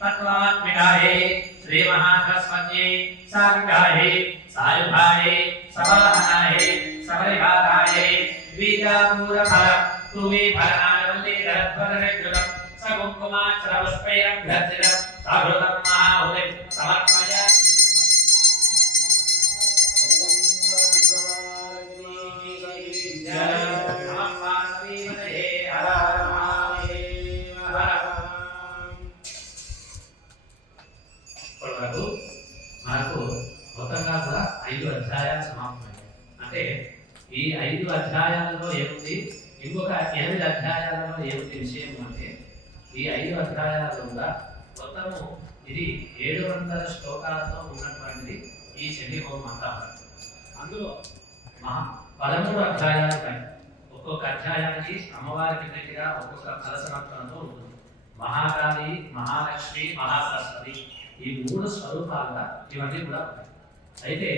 तत्त्वात्मिकाये श्रीमहासरस्वत्यै साङ्गाये सायुधाये सवाहनाये सबरिहाराये द्विजापूरफल तुवे फलनावल्ली धरध्वरनिर्जुलं सकुङ्कुमाक्षरपुष्पैरभ्यर्थितं ఐదు అధ్యాయాలు సమాప్తమైంది అంటే ఈ ఐదు అధ్యాయాలలో ఏముంది? ఇంకొక ఎనిమిది అధ్యాయాలలో ఏముంది విషయం అంటే ఈ ఐదు అధ్యాయాలలో కూడా మొత్తము ఇది ఏడు వందల శ్లోకాలతో ఉన్నటువంటిది ఈ చండీ హోమం అందులో మా పదమూడు అధ్యాయాలు ఒక్కొక్క అధ్యాయానికి అమ్మవారికి దగ్గర ఒక్కొక్క కలసనత్వంతో ఉంటుంది. మహాకాళి మహాలక్ష్మి మహాసరస్వతి ఈ మూడు స్వరూపాలుగా ఇవన్నీ కూడా ఉన్నాయి అయితే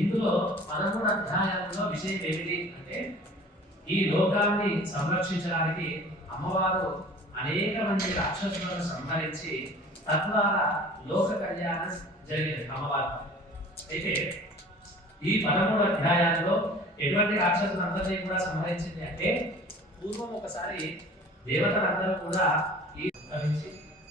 ఇందులో పదమూడు అధ్యాయాలలో విషయం ఏమిటి అంటే ఈ లోకాన్ని సంరక్షించడానికి అమ్మవారు అనేక మంది రాక్షసులను సంహరించి తద్వారా లోక కళ్యాణం జరిగింది అమ్మవారు. అయితే ఈ పదమూడు అధ్యాయాల్లో ఎటువంటి రాక్షసులందరినీ కూడా సంహరించింది అంటే పూర్వం ఒకసారి దేవతలందరూ కూడా ఈ సంహరించి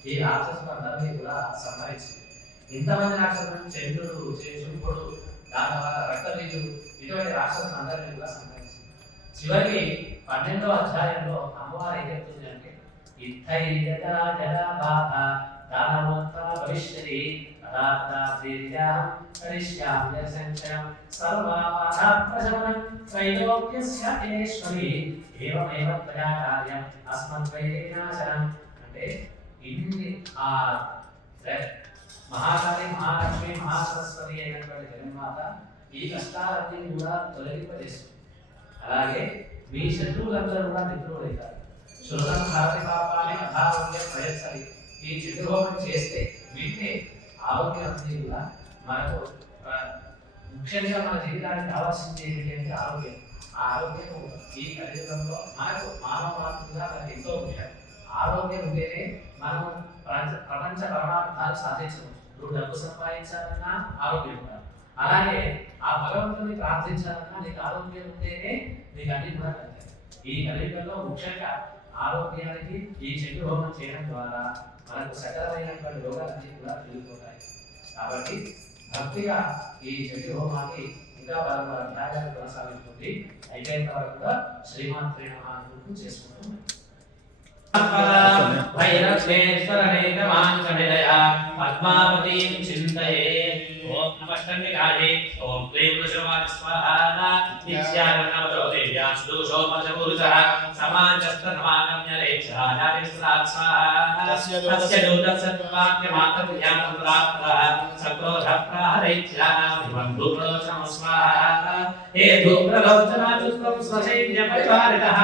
ఈ రాక్షసులందరినీ కూడా సంహరించింది. ఎంతమంది రాక్షసులను చంద్రుడు శుంకుడు దాని తర్వాత రక్తబీజుడు ఇటువంటి రాక్షసులందరినీ కూడా సంహరించింది. చివరికి పన్నెండో అధ్యాయంలో అమ్మవారు ఏం చెప్తుంది అంటే ఇత్తై జటా దానవంతా భవిష్యతి తదాత్తా శ్రీర్యాం కరిష్యామ్య సంచయం సర్వాపాదాత్మజమనం త్రైలోక్యస్య ఏశ్వరి ఏవమేవ త్వయా కార్యం అస్మద్వైనాశనం అంటే ఇన్ని ఆ మహాకాళి మహాలక్ష్మి మహాసరస్వతి అయినటువంటి జగన్మాత ఈ కష్టాలన్నీ కూడా తొలగింపజేస్తుంది. అలాగే మీ శత్రువులందరూ కూడా మిత్రులవుతారు శుభ్రం భారతి పాపాన్ని అధారోగ్యం ప్రయత్సరి. ఈ చిత్రహోమం చేస్తే వింటే ఆరోగ్యం అనేది కూడా మనకు ముఖ్యంగా మన జీవితానికి కావాల్సింది ఏంటి అంటే ఆరోగ్యం. ఆ ఆరోగ్యం ఈ కలియుగంలో మనకు మానవ మాతృగా మనకు ఎంతో ముఖ్యం. ఆరోగ్యం ఉంటేనే మనం ప్రపంచ పరమార్థాలు సాధించవచ్చు. నువ్వు డబ్బు సంపాదించాలన్నా ఆరోగ్యం ఉండాలి. అలాగే ఆ భగవంతుని ప్రార్థించాలన్నా నీకు ఆరోగ్యం ఉంటేనే నీకు అన్ని కూడా ఈ కలియుగంలో ముఖ్యంగా ఆరోగ్యానికి ఈ చెట్టు హోమం చేయడం ద్వారా మనకు సకలమైనటువంటి రోగాలన్నీ కూడా తిరుగుతుంటాయి కాబట్టి భక్తిగా ఈ చెట్టు హోమాన్ని ఇంకా పరంపర త్యాగాన్ని కొనసాగుతుంది అయిపోయిన తర్వాత శ్రీమాన్ ప్రేమ చేసుకుంటూ पद्मावतीं चिन्तये ॐ नमः शन्निकाये ॐ क्लीं वृषभाय स्वाहा इत्यानन्दवदेव्यां दोषोपचपुरुषः समाजस्तन्मानं यरेच्छायारिस्रात् स्वाहा तस्य दूतस्य वाक्यमात्रभ्यां प्राप्तः सक्रोधः प्राहरेच्छाभिमन्धूप्रदोषं स्वाहा हे धूप्रलोचनाचुष्टं स्वसैन्यपरिवारितः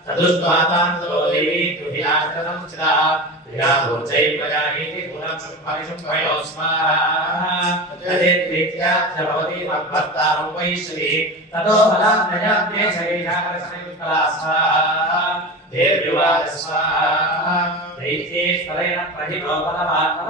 చతుష్పాతాంతలో దేవి తుభ్యాకరం చిదా తుభ్యా భూచై ప్రజానీతి పునః సంభవిషం భయో స్మారేత్యాత్యభవతి మద్భర్తారం వైశ్వరీ తతో బలాన్నయాత్మే శరీరాకర్షణయుక్తలా స్వాహా దేవ్యువాద స్వాహా దైత్యేశ్వరేణ ప్రతిలోపలమాత్మన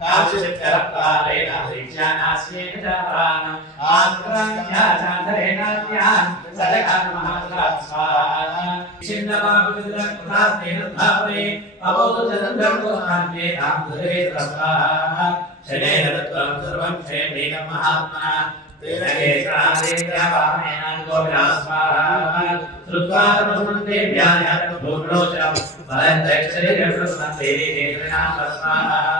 कालशक्तिरप्लारेण हरिज्ञानास्येन च प्राणम् आत्मन्याचान्तरेणान्यान् सदकामहास्वाहा छिन्नमापुजलकृतास्तेन धावने अभवतु चन्द्रम्भोहान्ये ताम्भुरे स्वाहा शनेन दत्त्वं सर्वं क्षेमेन महात्मना तेन स्वाहा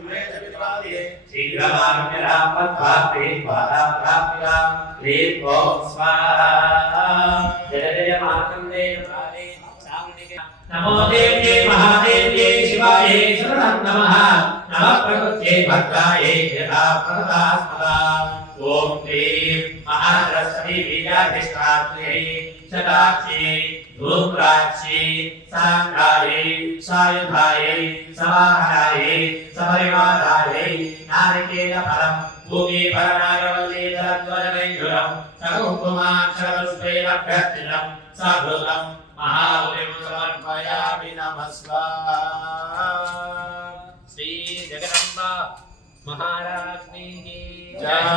नमो देव्ये महादेव्ये शिवाये शरणं नमः नमः प्रकृत्यै भद्रायै यथा प्रदास्मदा ॐ क्लीं महारस्मी बीजाधिष्ठात्र्यै शताक्षी धूम्राक्षी साङ्गायै सायुधायै समाहनायै सपरिवारायै नारिकेलफलं भूमिफलनागवल्लीधरध्वजमैजुरं सकुङ्कुमाक्षरपुष्पैरभ्यर्थितं सभृतं महाबलिं समर्पयामि नमः स्वाहा శ్రీ జగదంబ మహారాజ్ఞీ జయ. నమః పార్వతీపతయే హర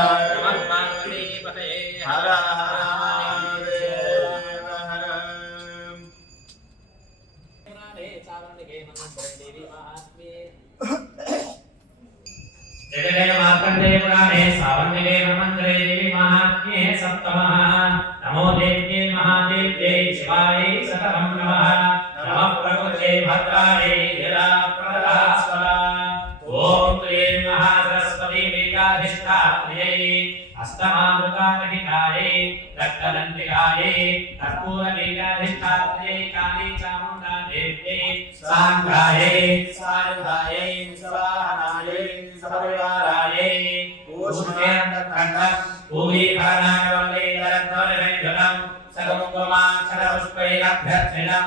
జగదేవ మార్కండేయ పురాణే సావన్యే నమః ప్రియ్యై అష్టమామృతాకటికాయై రక్తదండికాయై కర్పూరమేకాధిష్టాత్రయై కాళీ చాముండా దేవ్యై సాంగ్రాయై సాయుధాయై స్వాహనాయై సపరివారాయై ఓష్ణేంద్రఖండ భూమి ప్రాణాయవలై దరద్వరవేంద్రం సర్వకుమాక్షరపుష్పైరభ్యర్చనం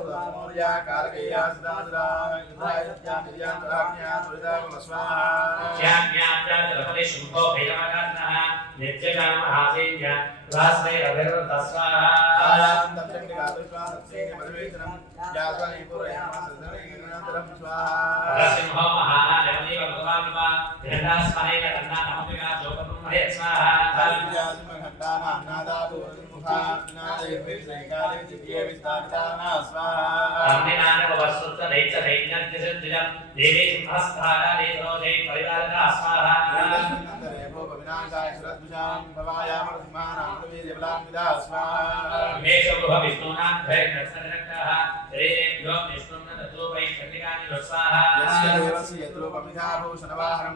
प्रजा कारकया सदा सदा युद्धाय सत्यां विद्यां प्राज्ञा त्वरितागम स्वाहा ज्ञान्यात्र द्रवते शुभो भैरवकान्तः नित्यकामहासेन्य रास्ते अभिरवत स्वाहा आयां तत्रङ्गातुष्वा सत्सेन मधुवेतनं यासने पूरयामासदरेणान्तरं स्वाहा नरसिंहो महादेवदेव भगवान् वा गृहदास्मरेण रन्ना नमपिका जोपनं हरे स्वाहा నానక వస్తుత నైత నైజ్ఞాన్య సిద్ధిలం దేవే సింహస్థాన నేత్రోజై పరివారక స్వాహ విష్ణునాభ్యో విష్ణుం తూ పై చండికాని స్వాహ యస్య దేవస్య యత్రూపమిధాభూషణవాహనం